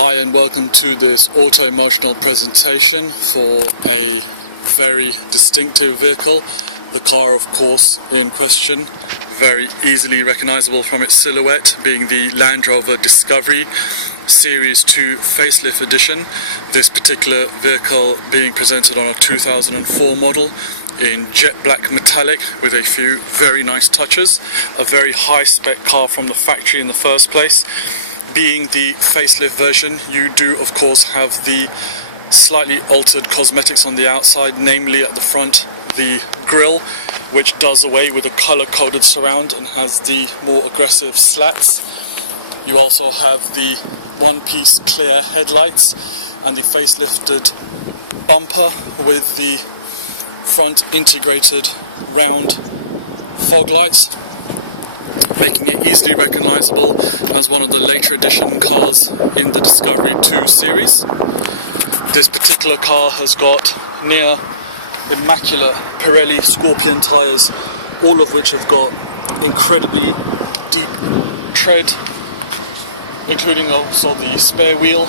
Hi and welcome to this auto-emotional presentation for a very distinctive vehicle. The car, of course, in question, very easily recognizable from its silhouette, being the Land Rover Discovery Series 2 Facelift Edition. This particular vehicle being presented on a 2004 model in jet black metallic with a few very nice touches. A very high spec car from the factory in the first place. Being the facelift version, you do of course have the slightly altered cosmetics on the outside, namely at the front the grille, which does away with the colour-coded surround and has the more aggressive slats. You also have the one-piece clear headlights and the facelifted bumper with the front integrated round fog lights, making it easily recognisable as one of the later edition cars in the Discovery 2 series. This particular car has got near immaculate Pirelli Scorpion tyres, all of which have got incredibly deep tread, including also the spare wheel,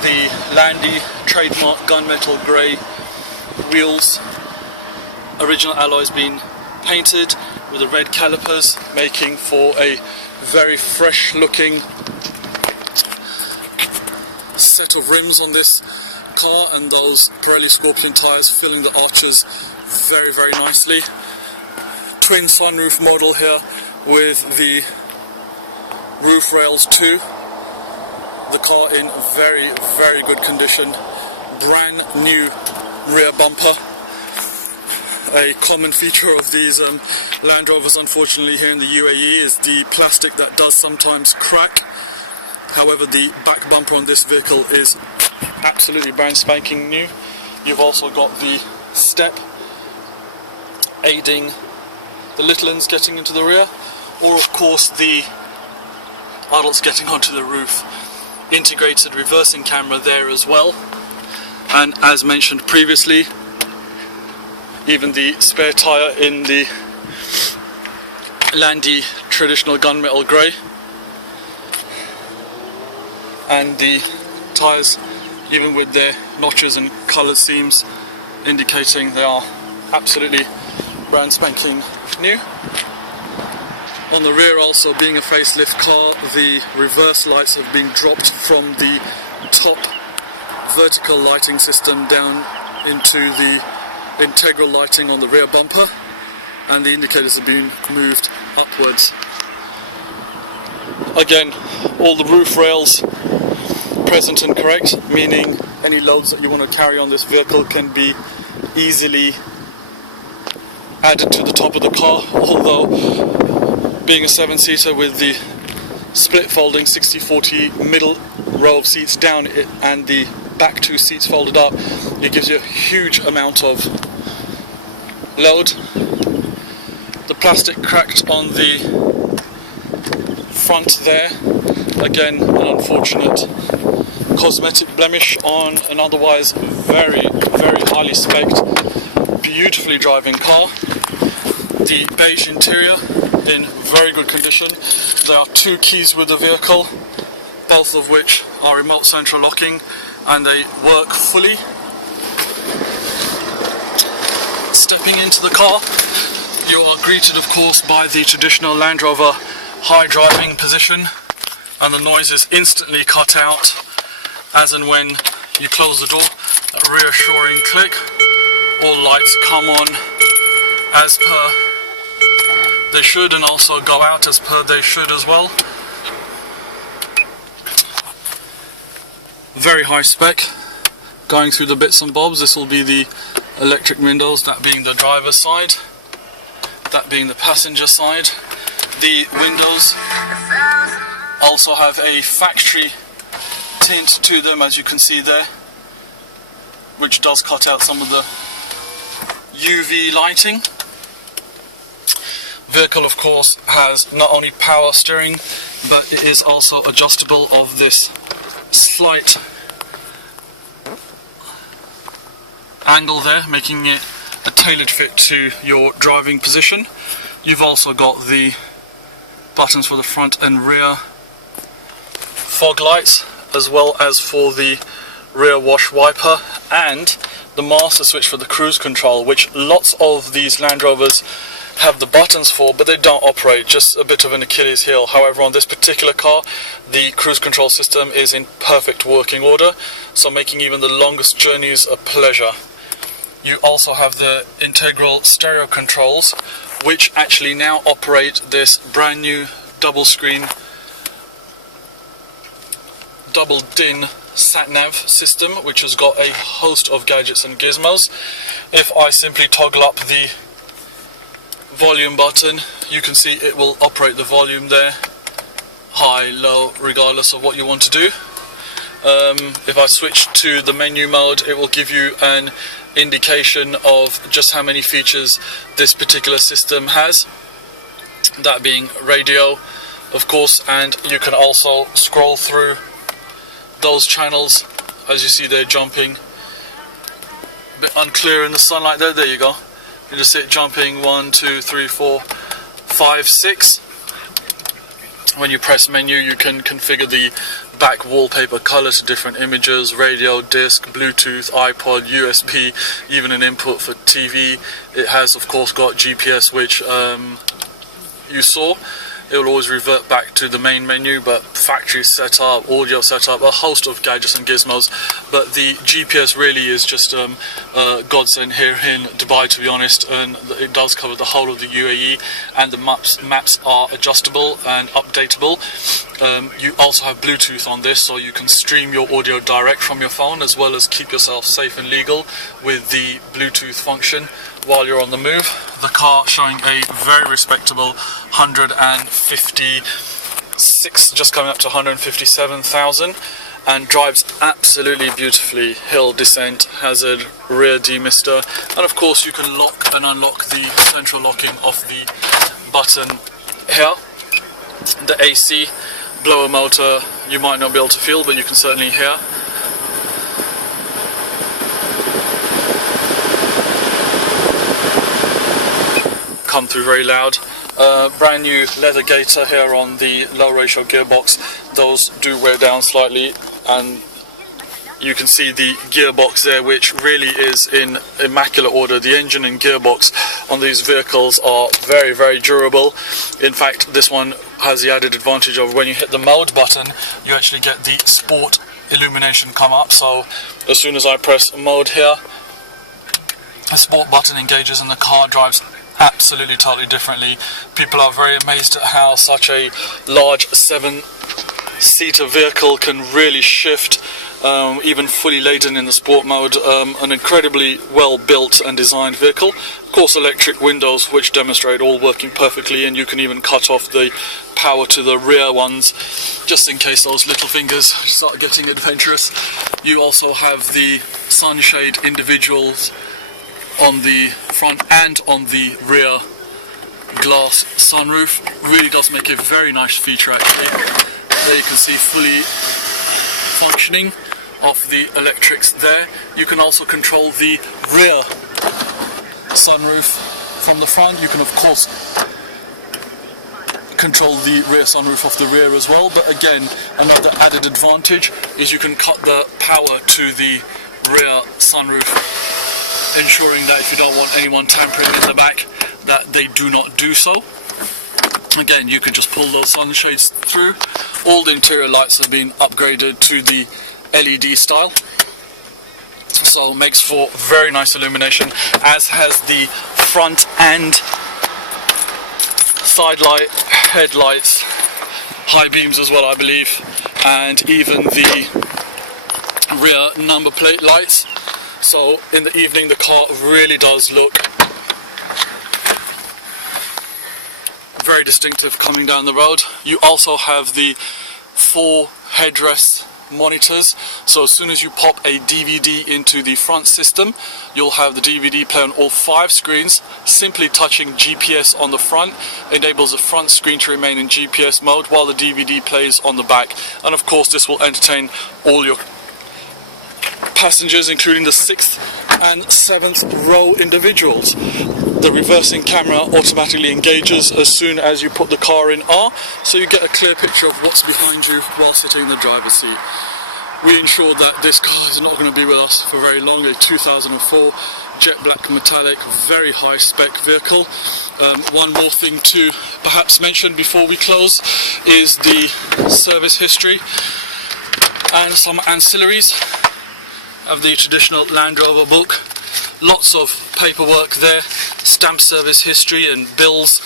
the Landy trademark gunmetal grey wheels, original alloys being painted with the red calipers, making for a very fresh looking set of rims on this car, and those Pirelli Scorpion tyres filling the arches very, very nicely. Twin sunroof model here with the roof rails too. The car in very, very good condition. Brand new rear bumper. A common feature of these Land Rovers, unfortunately, here in the UAE is the plastic that does sometimes crack. However, the back bumper on this vehicle is absolutely brand spanking new. You've also got the step aiding the little ones getting into the rear, or of course the adults getting onto the roof. Integrated reversing camera there as well, and as mentioned previously, even the spare tyre in the Landy traditional gunmetal grey, and the tyres, even with their notches and coloured seams, indicating they are absolutely brand spanking new. On the rear, also being a facelift car, the reverse lights have been dropped from the top vertical lighting system down into the integral lighting on the rear bumper, and the indicators have been moved upwards. Again, all the roof rails present and correct, meaning any loads that you want to carry on this vehicle can be easily added to the top of the car, although being a 7-seater with the split folding 60-40 middle row of seats down and the back two seats folded up, it gives you a huge amount of load. The plastic cracked on the front there, again an unfortunate cosmetic blemish on an otherwise very, very highly spec'd, beautifully driving car. The beige interior in very good condition. There are two keys with the vehicle, both of which are remote central locking, and they work fully. Stepping into the car, you are greeted of course by the traditional Land Rover high driving position, and the noise is instantly cut out as and when you close the door. That reassuring click. All lights come on as per they should, and also go out as per they should as well. Very high spec. Going through the bits and bobs, this will be the electric windows, that being the driver's side, that being the passenger side. The windows also have a factory tint to them, as you can see there, which does cut out some of the UV lighting. Vehicle of course has not only power steering, but it is also adjustable of this slight angle there, making it a tailored fit to your driving position. You've also got the buttons for the front and rear fog lights, as well as for the rear wash wiper, and the master switch for the cruise control, which lots of these Land Rovers have the buttons for, but they don't operate, just a bit of an Achilles heel. However, on this particular car, the cruise control system is in perfect working order, so making even the longest journeys a pleasure. You also have the integral stereo controls, which actually now operate this brand new double screen, double DIN sat-nav system, which has got a host of gadgets and gizmos. If I simply toggle up the volume button, you can see it will operate the volume there, high, low, regardless of what you want to do. If I switch to the menu mode, it will give you an indication of just how many features this particular system has, that being radio, of course, and you can also scroll through those channels. As you see, they're jumping, a bit unclear in the sunlight there. There you go. You just see it jumping 1, 2, 3, 4, 5, 6. When you press menu, you can configure the back wallpaper color to different images, radio, disc, Bluetooth, iPod, USB, even an input for TV. It has, of course, got GPS, which you saw. It will always revert back to the main menu, but factory setup, audio setup, a host of gadgets and gizmos. But the GPS really is just a godsend here in Dubai, to be honest, and it does cover the whole of the UAE, and the maps are adjustable and updatable. You also have Bluetooth on this, so you can stream your audio direct from your phone, as well as keep yourself safe and legal with the Bluetooth function while you're on the move. The car showing a very respectable 156, just coming up to 157,000, and drives absolutely beautifully. Hill descent, hazard, rear demister, and of course you can lock and unlock the central locking off the button here. The AC blower motor you might not be able to feel, but you can certainly hear. Come through very loud. Brand new leather gaiter here on the low ratio gearbox. Those do wear down slightly, and you can see the gearbox there, which really is in immaculate order. The engine and gearbox on these vehicles are very, very durable. In fact, this one has the added advantage of when you hit the mode button, you actually get the sport illumination come up. So as soon as I press mode here, the sport button engages and the car drives absolutely totally differently. People are very amazed at how such a large 7-seater vehicle can really shift, even fully laden in the sport mode. An incredibly well built and designed vehicle. Of course, electric windows which demonstrate all working perfectly, and you can even cut off the power to the rear ones just in case those little fingers start getting adventurous. You also have the sunshade individuals on the front and on the rear glass sunroof. Really does make a very nice feature actually. There you can see fully functioning of the electrics there. You can also control the rear sunroof from the front. You can of course control the rear sunroof off the rear as well, but again, another added advantage is you can cut the power to the rear sunroof, ensuring that if you don't want anyone tampering in the back, that they do not do so. Again, you can just pull those sunshades through. All the interior lights have been upgraded to the LED style, so it makes for very nice illumination, as has the front and side light, headlights, high beams as well I believe, and even the rear number plate lights. So in the evening the car really does look very distinctive coming down the road. You also have the 4 headrest monitors, so as soon as you pop a DVD into the front system, you'll have the DVD play on all 5 screens. Simply touching GPS on the front enables the front screen to remain in GPS mode while the DVD plays on the back, and of course this will entertain all your passengers, including the 6th and 7th row individuals. The reversing camera automatically engages as soon as you put the car in R, so you get a clear picture of what's behind you while sitting in the driver's seat. We ensured that this car is not going to be with us for very long. A 2004 jet black metallic, very high spec vehicle. One more thing to perhaps mention before we close is the service history and some ancillaries of the traditional Land Rover book. Lots of paperwork there, stamp service history and bills.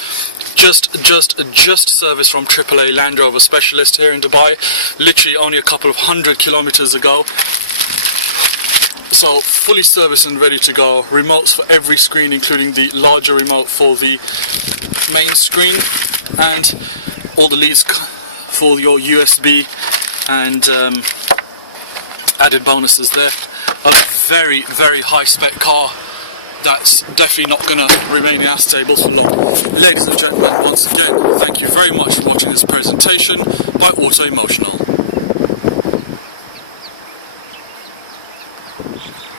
Just service from AAA Land Rover specialist here in Dubai, literally only a couple of 100 kilometers ago. So fully serviced and ready to go. Remotes for every screen, including the larger remote for the main screen, and all the leads for your USB and added bonuses there. A very high spec car that's definitely not going to remain in our stables for long. Ladies and gentlemen, once again, thank you very much for watching this presentation by Auto Emotional.